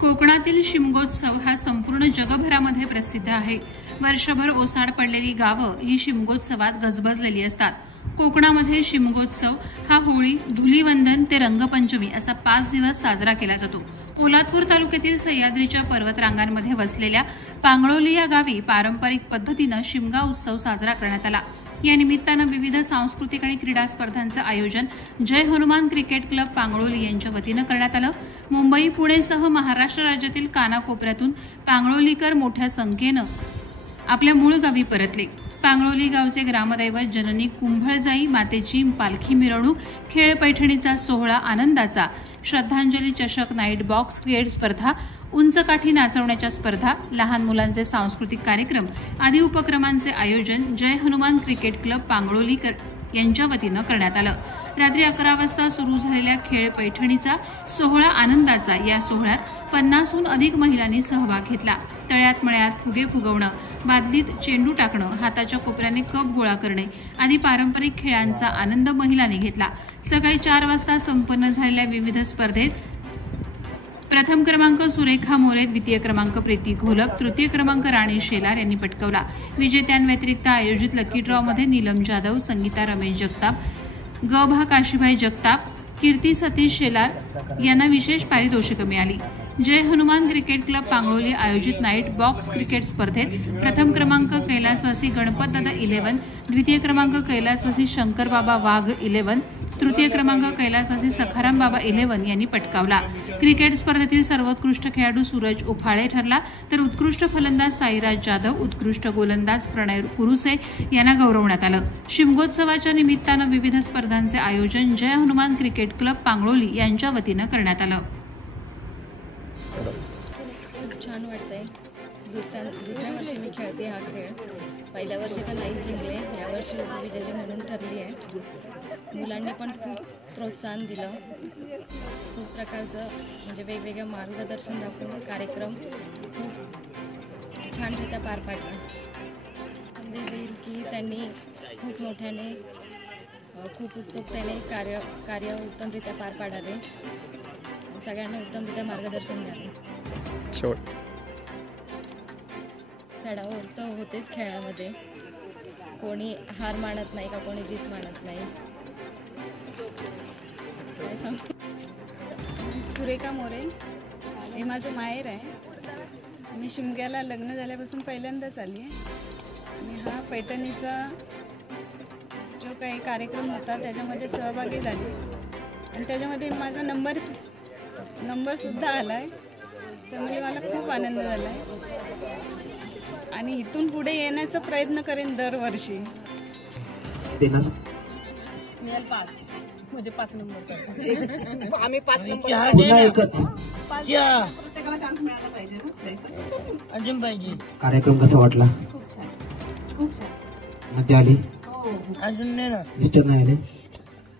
कोकणातील शिमगोत्सव हा संपूर्ण जगभरामध्ये प्रसिद्ध आहे। वर्षभर ओसाड पडलेली गावं ही शिमगोत्सवात गजबजलेली असतात। कोकणामध्ये शिमगोत्सव हा होळी, धुलीवंदन ते रंगपंचमी असा 5 दिवस साजरा केला जातो। पोलादपूर तालुक्यातील सह्याद्रीच्या पर्वतरांगांमध्ये वसलेल्या पांगळोली या गावी पारंपरिक पद्धतीने शिमगा उत्सव साजरा करण्यात आला। या निमित्तानं विविध सांस्कृतिक आणि क्रीडा स्पर्धांचं आयोजन जय हनुमान क्रिकेट क्लब पांगळोली यांच्या वतीनं करण्यात आलं। मुंबई, पुणेसह महाराष्ट्र राज्यातील कानाकोपऱ्यातून पांगळोलीकर मोठ्या संख्येनं आपल्या मूळ गावी परतले। पांगळोली गावचे ग्रामदैवत जननी कुंभळजाई मातेची पालखी मिरवणूक, खेळ पैठणीचा सोहळा आनंदाचा, श्रद्धांजली चषक, नाईट बॉक्स क्रिकेट स्पर्धा, उंच काठी नाचवण्याच्या स्पर्धा, लहान मुलांचे सांस्कृतिक कार्यक्रम आदी उपक्रमांचे आयोजन जय हनुमान क्रिकेट क्लब पांगळोली यांच्या वतीनं करण्यात आलं। रात्री 11 वाजता सुरू झालेल्या खेळ पैठणीचा सोहळा आनंदाचा या सोहळ्यात 50हून अधिक महिलांनी सहभाग घेतला। तळ्यात मळ्यात फुगे फुगवणं, बादलीत चेंडू टाकणं, हाताच्या कोपऱ्याने कप गोळा करणे आदी पारंपरिक खेळांचा आनंद महिलांनी घेतला। सकाळी 4 वाजता संपन्न झालेल्या विविध स्पर्धेत प्रथम क्रमांक सुरेखा मोरे, द्वितीय क्रमांक प्रीती घोलप, तृतीय क्रमांक राणी शेलार यांनी पटकावला। विजेत्यांव्यतिरिक्त आयोजित लकी ड्रॉमध्ये नीलम जाधव, संगीता रमेश जगताप, गभा काशीभाई जगताप, कीर्ती सतीश शेलार यांना विशेष पारितोषिकं मिळाली। जय हनुमान क्रिकेट क्लब पांगळोली आयोजित नाईट बॉक्स क्रिकेट स्पर्धेत प्रथम क्रमांक कैलासवासी गणपतदादा 11, द्वितीय क्रमांक कैलासवासी शंकरबाबा वाघ 11, तृतीय क्रमांक कैलासवासी सखाराम बाबा 11 यांनी पटकावला। क्रिकेट स्पर्धेतील सर्वोत्कृष्ट खेळाडू सूरज उफाळे ठरला, तर उत्कृष्ट फलंदाज साईराज जाधव, उत्कृष्ट गोलंदाज प्रणय कुरुसे यांना गौरवण्यात आलं। शिमगोत्सवाच्या निमित्तानं विविध स्पर्धांचे आयोजन जय हनुमान क्रिकेट क्लब पांगळोली यांच्या वतीनं करण्यात आलं। खूप छान वाटतंय। दुसऱ्या वर्षी मी खेळते हा खेळ। पहिल्या वर्षी तर नाही जिंकले, यावर्षी विजेते म्हणून ठरली आहे। मुलांनी पण खूप प्रोत्साहन दिलं। खूप प्रकारचं म्हणजे वेगवेगळं मार्गदर्शन दाखवून कार्यक्रम खूप छानरित्या पार पाडला। संदेश देईल की त्यांनी खूप मोठ्याने खूप उत्सुकतेने कार्य उत्तमरित्या पार पाडावे, सगळ्यांना उत्तमरित्या मार्गदर्शन द्यावे। चढाओढ तर होतेच खेळामध्ये, कोणी हार मानत नाही का कोणी जीत मानत नाही। काय सांगू? सुरेखा मोरे, हे माझं माहेर आहे। मी शिमग्याला लग्न झाल्यापासून पहिल्यांदाच आली आहे आणि हा पैठणीचा जो काही कार्यक्रम होता त्याच्यामध्ये सहभागी झाली आणि त्याच्यामध्ये माझा नंबरसुद्धा आला आहे, त्यामुळे मला खूप आनंद झाला आहे आणि इथून पुढे येण्याचा प्रयत्न करेन दरवर्षी। म्हणजे 5 नंबर आम्ही 5 नंबर प्रत्येकाला चान्स मिळाला पाहिजे अजून पाहिजे। कार्यक्रम कसा वाटला? खूप छान, खूप छान। मजा आली? हो, अजून नाही ना, मिस्टर नाही आले?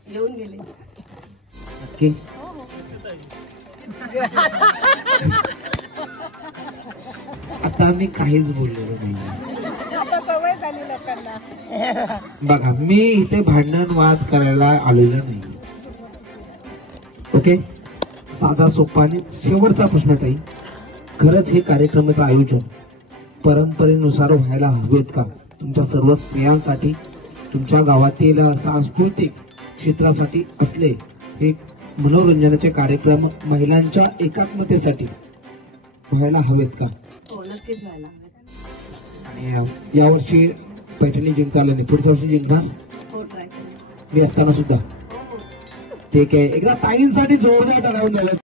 येऊन गेले नक्की? आता मी काहीच बोललेलो नाही। आता सवय झाली लोकांना। बघा, मी इथे भांडण वाद करायला आलेलो नाही। ओके, साधा सोपा आणि शेवटचा प्रश्न ताई, खरंच हे कार्यक्रमाचं आयोजन परंपरेनुसार व्हायला हवेत का? तुमच्या सर्व स्त्रियांसाठी, तुमच्या गावातील सांस्कृतिक क्षेत्रासाठी असले हे मनोरंजनाचे कार्यक्रम महिलांच्या एकात्मतेसाठी व्हायला हवेत का? हो, नक्कीच व्हायला हवेत। आणि यावर्षी पैठणी जिंकता आलं नाही, पुढच्या वर्षी जिंकणार? हो, ट्राय मी असताना सुद्धा? ठीक आहे, एकदा ताईंसाठी जोरदार टाळ्या वाजवा।